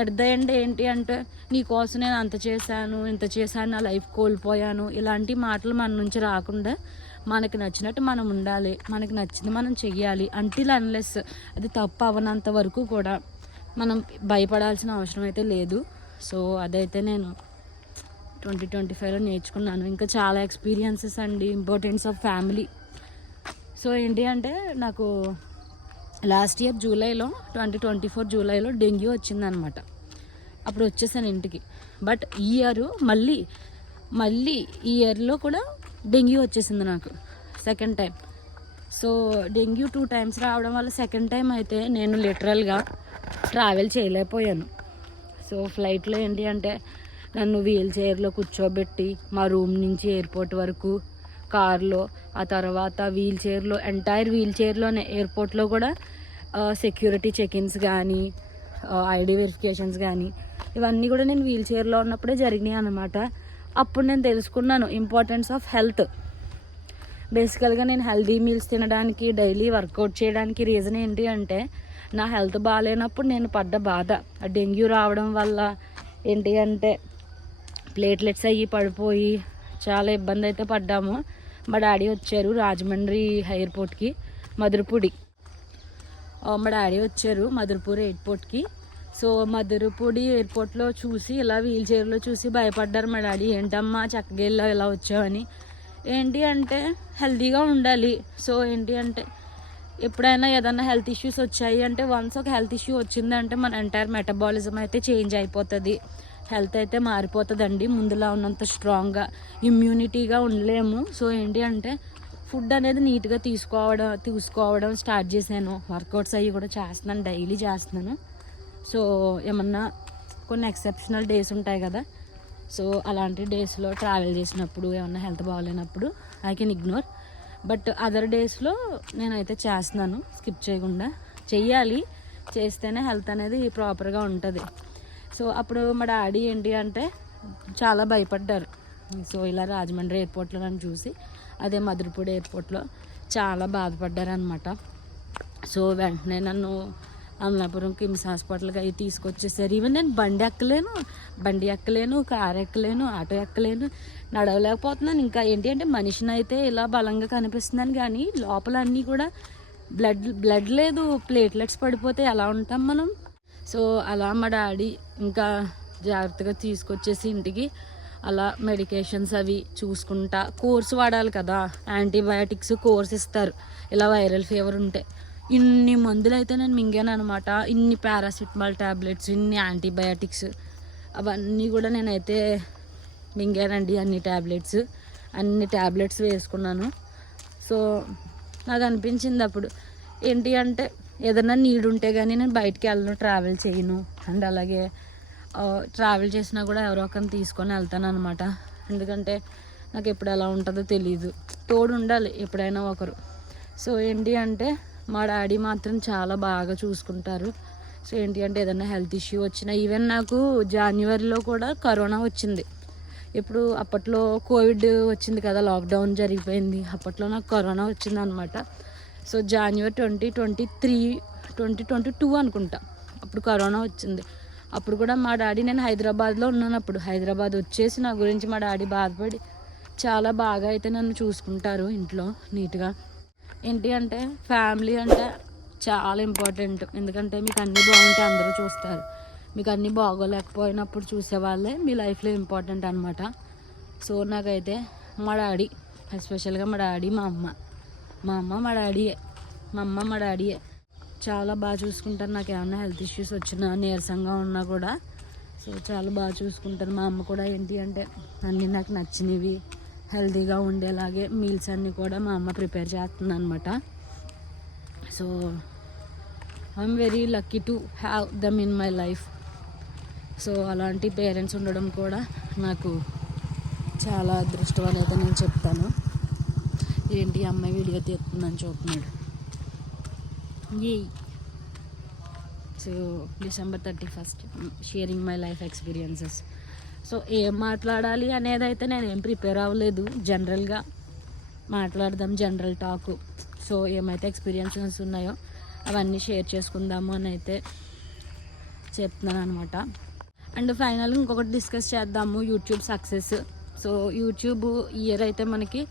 ఎట్ ద ఎండ్ ఏంటి అంటే నీ కోసం నేను అంత చేశాను, ఇంత చేశాను, నా లైఫ్ కోల్పోయాను, ఇలాంటి మాటలు మన నుంచి రాకుండా మనకి నచ్చినట్టు మనం ఉండాలి, మనకి నచ్చింది మనం చెయ్యాలి. అంటిల్ అన్లెస్ అది తప్పు అవనంత వరకు కూడా మనం భయపడాల్సిన అవసరం అయితే లేదు. సో అదైతే నేను 2025లో నేర్చుకున్నాను. ఇంకా చాలా ఎక్స్పీరియన్సెస్ అండి. Importance of family. సో ఏంటి అంటే నాకు లాస్ట్ ఇయర్ జూలైలో 2024 జూలైలో డెంగ్యూ వచ్చిందనమాట. అప్పుడు వచ్చేసాను ఇంటికి. బట్ ఈ ఇయర్ మళ్ళీ ఈ ఇయర్లో కూడా డెంగ్యూ వచ్చేసింది నాకు second time. So dengue 2 times రావడం వల్ల సెకండ్ టైం అయితే నేను లిటరల్గా ట్రావెల్ చేయలేకపోయాను. సో ఫ్లైట్లో ఏంటి అంటే నన్ను వీల్ చైర్లో కూర్చోబెట్టి మా రూమ్ నుంచి ఎయిర్పోర్ట్ వరకు కార్లో, ఆ తర్వాత ఎంటైర్ వీల్ చైర్లోనే ఎయిర్పోర్ట్లో కూడా సెక్యూరిటీ చెక్-ఇన్స్ కానీ, ఐడి వెరిఫికేషన్స్ కానీ, ఇవన్నీ కూడా నేను వీల్ చైర్లో ఉన్నప్పుడే జరిగినాయి అన్నమాట. అప్పుడు నేను తెలుసుకున్నాను ఇంపార్టెన్స్ ఆఫ్ హెల్త్. బేసికల్గా నేను హెల్దీ మీల్స్ తినడానికి, డైలీ వర్కౌట్ చేయడానికి రీజన్ ఏంటి అంటే నా హెల్త్ బాగాలేనప్పుడు నేను పడ్డ బాధ. ఆ డెంగ్యూ రావడం వల్ల ఏంటి అంటే ప్లేట్లెట్స్ అయ్యి పడిపోయి చాలా ఇబ్బంది అయితే పడ్డాము. మా డాడీ వచ్చారు రాజమండ్రి ఎయిర్పోర్ట్కి, మా డాడీ వచ్చారు మధురపూర్ ఎయిర్పోర్ట్కి. సో మధురపూడి ఎయిర్పోర్ట్లో చూసి ఇలా వీల్ చైర్లో చూసి భయపడ్డారు మా డాడీ. ఏంటమ్మా చక్కగా ఇలా వచ్చావని. ఏంటి అంటే హెల్తీగా ఉండాలి. సో ఏంటి అంటే ఎప్పుడైనా ఏదైనా హెల్త్ ఇష్యూస్ వచ్చాయి అంటే, వన్స్ ఒక హెల్త్ ఇష్యూ వచ్చిందంటే మన ఎంటైర్ మెటబాలిజం అయితే చేంజ్ అయిపోతుంది, హెల్త్ అయితే మారిపోతుందండి. ముందులా ఉన్నంత స్ట్రాంగ్గా ఇమ్యూనిటీగా ఉండలేము. సో ఏంటి అంటే ఫుడ్ అనేది నీట్గా తీసుకోవడం స్టార్ట్ చేశాను. వర్కౌట్స్ అవి కూడా చేస్తున్నాను, డైలీ చేస్తున్నాను. సో ఏమన్నా కొన్ని ఎక్సెప్షనల్ డేస్ ఉంటాయి కదా, సో అలాంటి డేస్లో ట్రావెల్ చేసినప్పుడు ఏమన్నా హెల్త్ బాగాలేనప్పుడు I can ignore. But other డేస్లో నేనైతే చేస్తున్నాను, స్కిప్ చేయకుండా. చెయ్యాలి, చేస్తేనే హెల్త్ అనేది ప్రాపర్గా ఉంటుంది. సో అప్పుడు మా డాడీ ఏంటి అంటే చాలా భయపడ్డారు. సో ఇలా రాజమండ్రి ఎయిర్పోర్ట్లో నన్ను చూసి, అదే మధురపూడి ఎయిర్పోర్ట్లో చాలా బాధపడ్డారు అనమాట. సో వెంటనే నన్ను అమలాపురం కిమ్స్ హాస్పిటల్కి అవి తీసుకొచ్చేసారు. ఈవెన్ నేను బండి ఎక్కలేను, కారు ఎక్కలేను, ఆటో ఎక్కలేను, నడవలేకపోతున్నాను. ఇంకా ఏంటి అంటే మనిషిని అయితే ఇలా బలంగా కనిపిస్తున్నాను, కానీ లోపల అన్నీ కూడా బ్లడ్ లేదు. ప్లేట్లెట్స్ పడిపోతే ఎలా ఉంటాం మనం. సో అలా మా డాడీ ఇంకా జాగ్రత్తగా తీసుకొచ్చేసి ఇంటికి అలా మెడికేషన్స్ అవి చూసుకుంటా, కోర్స్ వాడాలి కదా, యాంటీబయాటిక్స్ కోర్స్ ఇస్తారు ఇలా వైరల్ ఫీవర్ ఉంటే. ఇన్ని మందులు అయితే నేను మింగాను అనమాట. ఇన్ని పారాసిటమాల్ ట్యాబ్లెట్స్, ఇన్ని యాంటీబయాటిక్స్ అవన్నీ కూడా నేనైతే మింగానండి. అన్ని ట్యాబ్లెట్స్ వేసుకున్నాను. సో నాకు అనిపించింది అప్పుడు ఏంటి అంటే ఏదైనా నీడ్ ఉంటే కానీ నేను బయటికి వెళ్ళను, ట్రావెల్ చేయను. అండ్ అలాగే ట్రావెల్ చేసినా కూడా ఎవరో ఒకరిని తీసుకొని వెళ్తాను అనమాట. ఎందుకంటే నాకు ఎప్పుడు ఎలా ఉంటుందో తెలీదు, తోడు ఉండాలి ఎప్పుడైనా ఒకరు. సో ఏంటి అంటే మా డాడీ మాత్రం చాలా బాగా చూసుకుంటారు. సో ఏంటి అంటే ఏదైనా హెల్త్ ఇష్యూ వచ్చినా, ఈవెన్ నాకు జనవరిలో కూడా కరోనా వచ్చింది. ఇప్పుడు అప్పట్లో కోవిడ్ వచ్చింది కదా, లాక్డౌన్ జరిగిపోయింది. అప్పట్లో నాకు కరోనా వచ్చింది అనమాట. సో జనవరి 2022 అనుకుంటా అప్పుడు కరోనా వచ్చింది. అప్పుడు కూడా మా డాడీ, నేను హైదరాబాద్లో ఉన్నాను అప్పుడు, హైదరాబాద్ వచ్చేసి నా గురించి మా డాడీ బాధపడి చాలా బాగా అయితే నన్ను చూసుకుంటారు ఇంట్లో నీట్గా. ఏంటి అంటే ఫ్యామిలీ అంటే చాలా ఇంపార్టెంట్. ఎందుకంటే మీకు అన్నీ బాగుంటే అందరూ చూస్తారు, మీకు అన్నీ బాగోలేకపోయినప్పుడు చూసేవాళ్ళే మీ లైఫ్లో ఇంపార్టెంట్ అనమాట. సో నాకైతే మా డాడీ, ఎస్పెషల్గా మా డాడీ, మా అమ్మ మా డాడీయే చాలా బాగా చూసుకుంటారు. నాకు ఏమైనా హెల్త్ ఇష్యూస్ వచ్చినా, నీరసంగా ఉన్నా కూడా సో చాలా బాగా చూసుకుంటారు. మా అమ్మ కూడా ఏంటి అంటే అన్నీ నాకు నచ్చినవి హెల్తీగా ఉండేలాగే మీల్స్ అన్నీ కూడా మా అమ్మ ప్రిపేర్ చేస్తుంది అనమాట. So I'm very lucky to have them in my life. So అలాంటి పేరెంట్స్ ఉండడం కూడా నాకు చాలా అదృష్టం అనేది నేను చెప్తాను. ఏంటి అమ్మాయి వీడియో తీస్తుందని చూస్తున్నాడు. So December 31st sharing my life experiences. So ఏం మాట్లాడాలి అనేది అయితే నేను ఏం ప్రిపేర్ అవ్వలేదు, జనరల్గా మాట్లాడదాం, జనరల్ టాక్. సో ఏమైతే ఎక్స్పీరియన్సెస్ ఉన్నాయో అవన్నీ షేర్ చేసుకుందాము అని అయితే చెప్తున్నాను అనమాట. అండ్ ఫైనల్గా ఇంకొకటి డిస్కస్ చేద్దాము, YouTube success. So YouTube year అయితే మనకి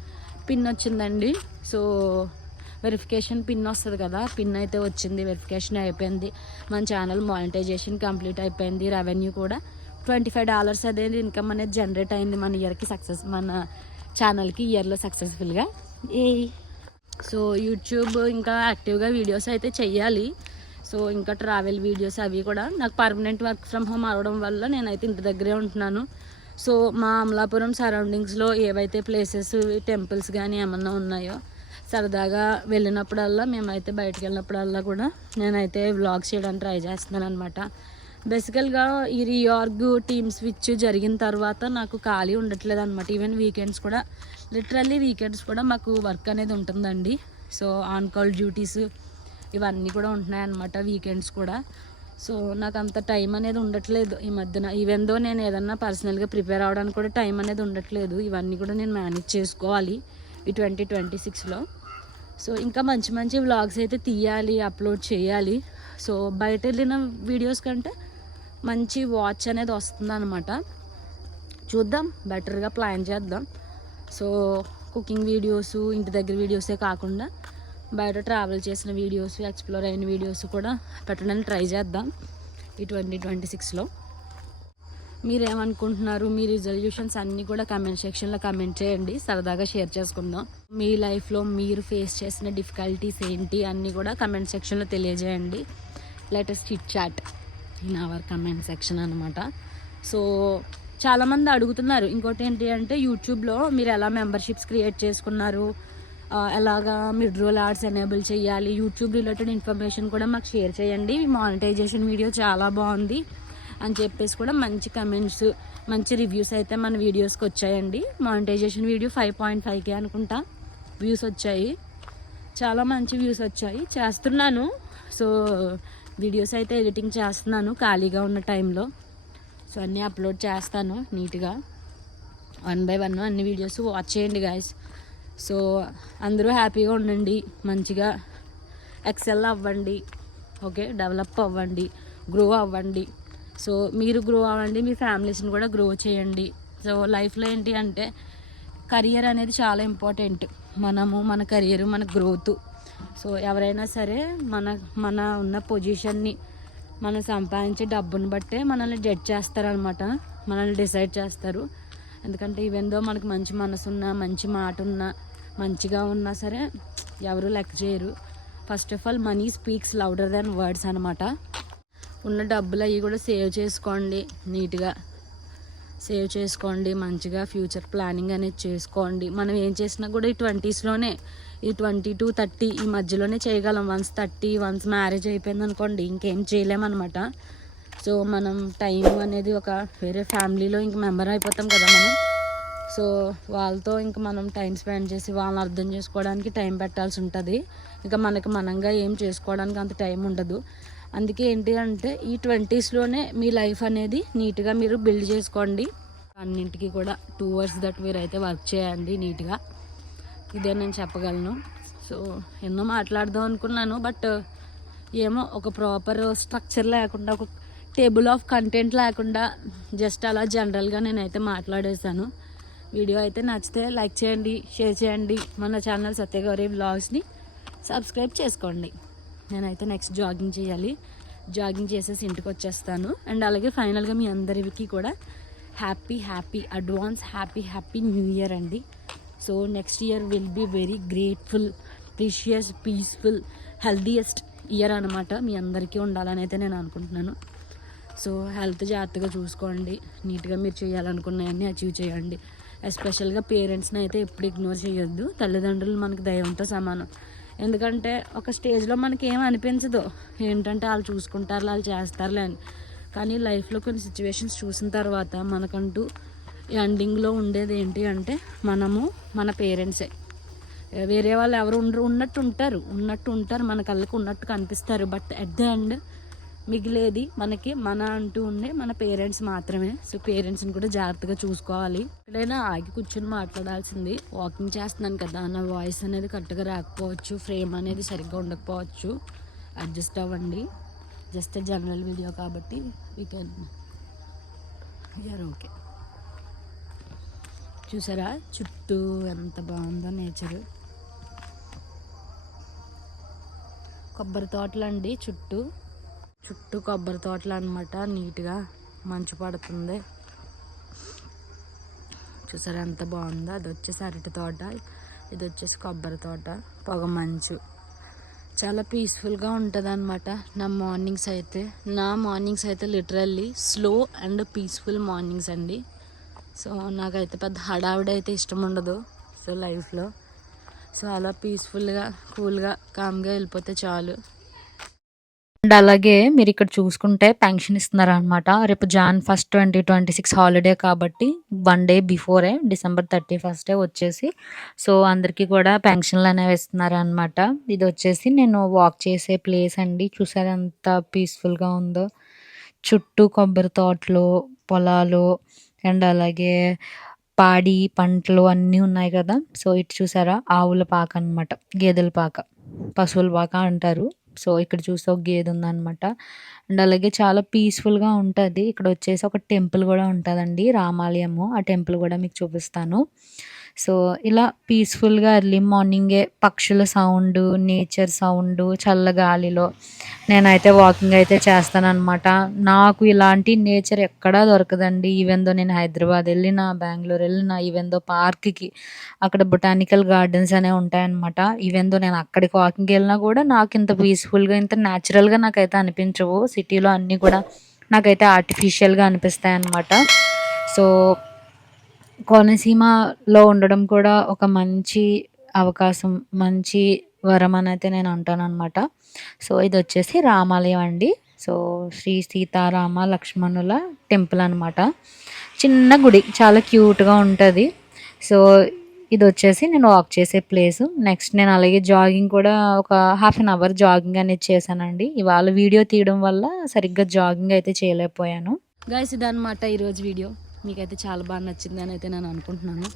పిన్ వచ్చిందండి. సో వెరిఫికేషన్ పిన్ వస్తుంది కదా, పిన్ అయితే వచ్చింది, వెరిఫికేషన్ అయిపోయింది, మన ఛానల్ మానిటైజేషన్ కంప్లీట్ అయిపోయింది, రెవెన్యూ కూడా $25 అనేది ఇన్కమ్ అనేది జనరేట్ అయింది మన ఇయర్కి, మన ఛానల్కి ఇయర్లో సక్సెస్ఫుల్గా. సో యూట్యూబ్ ఇంకా యాక్టివ్గా వీడియోస్ అయితే చెయ్యాలి. సో ఇంకా ట్రావెల్ వీడియోస్ అవి కూడా, నాకు పర్మనెంట్ వర్క్ ఫ్రమ్ హోమ్ అవడం వల్ల నేనైతే ఇంటి దగ్గరే ఉంటున్నాను. సో మా అమలాపురం సరౌండింగ్స్లో ఏవైతే ప్లేసెస్, టెంపుల్స్ కానీ ఏమన్నా ఉన్నాయో సరదాగా వెళ్ళినప్పుడల్లా, మేమైతే బయటకు వెళ్ళినప్పుడల్లా కూడా నేనైతే వ్లాగ్స్ చేయడానికి ట్రై చేస్తున్నాను అనమాట. బేసికల్గా ఈ రీఆర్గ్ టీమ్ స్విచ్ జరిగిన తర్వాత నాకు ఖాళీ ఉండట్లేదు అనమాట. ఈవెన్ వీకెండ్స్ కూడా, లిటరల్లీ వీకెండ్స్ కూడా మాకు వర్క్ అనేది ఉంటుందండి. సో ఆన్ కాల్ డ్యూటీస్ ఇవన్నీ కూడా ఉంటున్నాయి అన్నమాట వీకెండ్స్ కూడా. సో నాకు అంత టైం అనేది ఉండట్లేదు ఈ మధ్యన. ఈవెన్ దో నేను ఏదన్నా పర్సనల్గా ప్రిపేర్ అవ్వడానికి కూడా టైం అనేది ఉండట్లేదు. ఇవన్నీ కూడా నేను మేనేజ్ చేసుకోవాలి ఈ 2026లో. సో ఇంకా మంచి మంచి వ్లాగ్స్ అయితే తీయాలి, అప్లోడ్ చేయాలి. సో బయట వెళ్ళిన వీడియోస్ కంటే మంచి వాచ్ అనేది వస్తుంది అనమాట. చూద్దాం, బెటర్గా ప్లాన్ చేద్దాం. సో కుకింగ్ వీడియోస్, ఇంటి దగ్గర వీడియోసే కాకుండా బయట ట్రావెల్ చేసిన వీడియోస్, ఎక్స్ప్లోర్ అయిన వీడియోస్ కూడా పెట్టడానికి ట్రై చేద్దాం ఈ 2026లో. మీరేమనుకుంటున్నారు, మీ రిజల్యూషన్స్ అన్నీ కూడా కమెంట్ సెక్షన్లో కమెంట్ చేయండి, సరదాగా షేర్ చేసుకుందాం. మీ లైఫ్లో మీరు ఫేస్ చేసిన డిఫికల్టీస్ ఏంటి అన్నీ కూడా కమెంట్ సెక్షన్లో తెలియజేయండి. Latest chit chat in our comment section అనమాట. సో చాలామంది అడుగుతున్నారు ఇంకోటి ఏంటి అంటే, యూట్యూబ్లో మీరు ఎలా మెంబర్షిప్స్ క్రియేట్ చేసుకున్నారు, ఎలాగా మిడ్ రోల్ యాడ్స్ ఎనేబుల్ చేయాలి, యూట్యూబ్ రిలేటెడ్ ఇన్ఫర్మేషన్ కూడా మాకు షేర్ చేయండి. మానిటైజేషన్ వీడియో చాలా బాగుంది అని చెప్పేసి కూడా మంచి కమెంట్స్, మంచి రివ్యూస్ అయితే మన వీడియోస్కి వచ్చాయండి. మానిటైజేషన్ వీడియో 5.5K అనుకుంటా వ్యూస్ వచ్చాయి, చాలా మంచి వ్యూస్ వచ్చాయి. చేస్తున్నాను, సో వీడియోస్ అయితే ఎడిటింగ్ చేస్తున్నాను ఖాళీగా ఉన్న టైంలో. సో అన్నీ అప్లోడ్ చేస్తాను నీట్గా, 1 by 1 అన్ని వీడియోస్ వాచ్ చేయండి గాయస్. సో అందరూ హ్యాపీగా ఉండండి, మంచిగా ఎక్సెల్ అవ్వండి, ఓకే, డెవలప్ అవ్వండి, గ్రో అవ్వండి. సో మీరు గ్రో అవ్వండి, మీ ఫ్యామిలీస్ని కూడా గ్రో చేయండి. సో లైఫ్లో ఏంటి అంటే కెరియర్ అనేది చాలా ఇంపార్టెంట్. మన కెరియర్, మన గ్రోత్. సో ఎవరైనా సరే మన ఉన్న పొజిషన్ని, మనం సంపాదించే డబ్బుని బట్టే మనల్ని జడ్జ్ చేస్తారనమాట, మనల్ని డిసైడ్ చేస్తారు. ఎందుకంటే ఈవెందో మనకు మంచి మనసు ఉన్నా, మంచి మాట ఉన్నా, మంచిగా ఉన్నా సరే ఎవరు లెక్క చేయరు. First of all money speaks louder than words అనమాట. ఉన్న డబ్బులు అవి కూడా సేవ్ చేసుకోండి, నీట్గా సేవ్ చేసుకోండి, మంచిగా ఫ్యూచర్ ప్లానింగ్ అనేది చేసుకోండి. మనం ఏం చేసినా కూడా ఈ 20sలోనే, ఈ 20 to 30 ఈ మధ్యలోనే చేయగలం. వన్స్ మ్యారేజ్ అయిపోయింది అనుకోండి ఇంకేం చేయలేమన్నమాట. సో మనం టైం అనేది ఒక వేరే ఫ్యామిలీలో ఇంక మెంబర్ అయిపోతాం కదా మనం. సో వాళ్ళతో ఇంక మనం టైం స్పెండ్ చేసి వాళ్ళని అర్థం చేసుకోవడానికి టైం పెట్టాల్సి ఉంటుంది. ఇంకా మనకి మనంగా ఏం చేసుకోవడానికి అంత టైం ఉండదు. అందుకే ఏంటి అంటే ఈ 20sలోనే మీ లైఫ్ అనేది నీట్గా మీరు బిల్డ్ చేసుకోండి. అన్నింటికి కూడా టువర్డ్స్ దట్ మీరైతే వర్క్ చేయండి నీట్గా. ఇదే నేను చెప్పగలను. సో ఎన్నో మాట్లాడదాం అనుకున్నాను, బట్ ఏమో ఒక ప్రాపర్ స్ట్రక్చర్ లేకుండా, ఒక టేబుల్ ఆఫ్ కంటెంట్ లేకుండా జస్ట్ అలా జనరల్గా నేనైతే మాట్లాడేశాను. వీడియో అయితే నచ్చితే లైక్ చేయండి, షేర్ చేయండి. మన ఛానల్ సత్యగౌరి వ్లాగ్స్ని సబ్స్క్రైబ్ చేసుకోండి. నేనైతే నెక్స్ట్ జాగింగ్ చేయాలి. జాగింగ్ చేసేసి ఇంటికి వచ్చేస్తాను. అండ్ అలాగే ఫైనల్గా మీ అందరికీ కూడా happy advance happy new year అండి. So next year will be very grateful, precious, peaceful, healthiest year అనమాట. మీ అందరికీ ఉండాలని అయితే నేను అనుకుంటున్నాను. సో హెల్త్ జాగ్రత్తగా చూసుకోండి, నీట్గా మీరు చేయాలనుకున్నవన్నీ అచీవ్ చేయండి. ఎస్పెషల్గా పేరెంట్స్ని అయితే ఎప్పుడు ఇగ్నోర్ చేయొద్దు. తల్లిదండ్రులు మనకి దైవంతో సమానం. ఎందుకంటే ఒక స్టేజ్లో మనకి ఏం అనిపించదు, ఏంటంటే వాళ్ళు చూసుకుంటారు, వాళ్ళు చేస్తారులే అని. కానీ లైఫ్లో కొన్ని సిచ్యువేషన్స్ చూసిన తర్వాత మనకంటూ ఎండింగ్లో ఉండేది ఏంటి అంటే మనము, మన పేరెంట్సే. వేరే వాళ్ళు ఎవరు ఉన్నట్టు ఉంటారు, మన కళ్ళకు ఉన్నట్టు కనిపిస్తారు. బట్ అట్ ద ఎండ్ మిగిలేది మనకి మన అంటూ ఉండే మన పేరెంట్స్ మాత్రమే. సో పేరెంట్స్ని కూడా జాగ్రత్తగా చూసుకోవాలి. ఎక్కడైనా ఆగి కూర్చొని మాట్లాడాల్సింది. వాకింగ్ చేస్తున్నాను కదా, నా వాయిస్ అనేది కరెక్ట్గా రాకపోవచ్చు, ఫ్రేమ్ అనేది సరిగ్గా ఉండకపోవచ్చు, అడ్జస్ట్ అవ్వండి. జస్ట్ జనరల్ వీడియో కాబట్టి వీ కెన్ ఓకే. చూసారా చుట్టూ ఎంత బాగుందో నేచరు. కొబ్బరి తోటలు అండి, చుట్టూ కొబ్బరి తోటలు అనమాట. నీట్గా మంచు పడుతుంది, చూసారా ఎంత బాగుందో. అది వచ్చేసి అరటి తోట, ఇది వచ్చేసి కొబ్బరి తోట, పొగ మంచు, చాలా పీస్ఫుల్గా ఉంటుంది అనమాట. నా మార్నింగ్స్ అయితే literally slow and peaceful mornings అండి. సో నాకైతే పెద్ద హడావిడి అయితే ఇష్టం ఉండదు సో లైఫ్లో. సో అలా పీస్ఫుల్గా, కూల్గా, కామ్గా వెళ్ళిపోతే చాలు. అండ్ అలాగే మీరు ఇక్కడ చూసుకుంటే పెన్షన్ ఇస్తున్నారు అనమాట. రేపు Jan 1, 2026 హాలిడే కాబట్టి 1 day బిఫోరే, December 31 వచ్చేసి సో అందరికీ కూడా పెన్షన్లు అనేవి ఇస్తున్నారు అనమాట. ఇది వచ్చేసి నేను వాక్ చేసే ప్లేస్ అండి. చూసారు ఎంత పీస్ఫుల్గా ఉందో. చుట్టూ కొబ్బరి తోటలు, పొలాలు, అండ్ అలాగే పాడి పంటలు అన్నీ ఉన్నాయి కదా. సో ఇటు చూసారా ఆవుల పాక అనమాట, గేదెల పాక, పశువుల పాక అంటారు. సో ఇక్కడ చూస్తే ఒక గేదె ఉందన్నమాట. అండ్ అలాగే చాలా పీస్ఫుల్గా ఉంటుంది. ఇక్కడ వచ్చేసి ఒక టెంపుల్ కూడా ఉంటుందండి, రామాలయము. ఆ టెంపుల్ కూడా మీకు చూపిస్తాను. సో ఇలా పీస్ఫుల్గా ఎర్లీ మార్నింగే పక్షుల సౌండ్, నేచర్ సౌండ్, చల్లగాలిలో నేనైతే వాకింగ్ అయితే చేస్తానన్నమాట. నాకు ఇలాంటి నేచర్ ఎక్కడా దొరకదండి. ఈవెన్ దో నేను హైదరాబాద్ వెళ్ళిన, బెంగళూరు వెళ్ళిన, ఈవెన్ దో పార్క్కి, అక్కడ బొటానికల్ గార్డెన్స్ అనేవి ఉంటాయన్నమాట. ఈవెన్ దో నేను అక్కడికి వాకింగ్కి వెళ్ళినా కూడా నాకు ఇంత పీస్ఫుల్గా, ఇంత న్యాచురల్గా నాకైతే అనిపించవు. సిటీలో అన్నీ కూడా నాకైతే ఆర్టిఫిషియల్గా అనిపిస్తాయి అన్నమాట. సో కోనసీమలో ఉండడం కూడా ఒక మంచి అవకాశం, మంచి వరం అని అయితే నేను అంటాను అనమాట. సో ఇది వచ్చేసి రామాలయం అండి. సో శ్రీ సీతారామ లక్ష్మణుల టెంపుల్ అనమాట. చిన్న గుడి, చాలా క్యూట్గా ఉంటుంది. సో ఇది వచ్చేసి నేను వాక్ చేసే ప్లేస్. నెక్స్ట్ నేను అలాగే జాగింగ్ కూడా ఒక 1/2 hour జాగింగ్ అనేది చేశానండి. ఇవాళ వీడియో తీయడం వల్ల సరిగ్గా జాగింగ్ అయితే చేయలేకపోయాను. గైస్ ఇదన్నమాట ఈరోజు వీడియో. మీకైతే చాలా బాగా నచ్చింది అని అయితే నేను అనుకుంటున్నాను.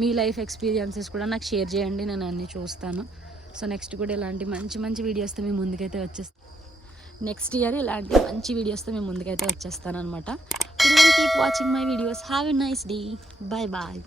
మీ లైఫ్ ఎక్స్పీరియన్సెస్ కూడా నాకు షేర్ చేయండి, నేను అన్నీ చూస్తాను. సో నెక్స్ట్ కూడా ఇలాంటి మంచి వీడియోస్తో మీ ముందుకైతే నెక్స్ట్ ఇయర్ ఇలాంటి మంచి వీడియోస్తో మీ ముందుకైతే వచ్చేస్తాను అనమాట. Keep watching my videos. Have a nice day. Bye.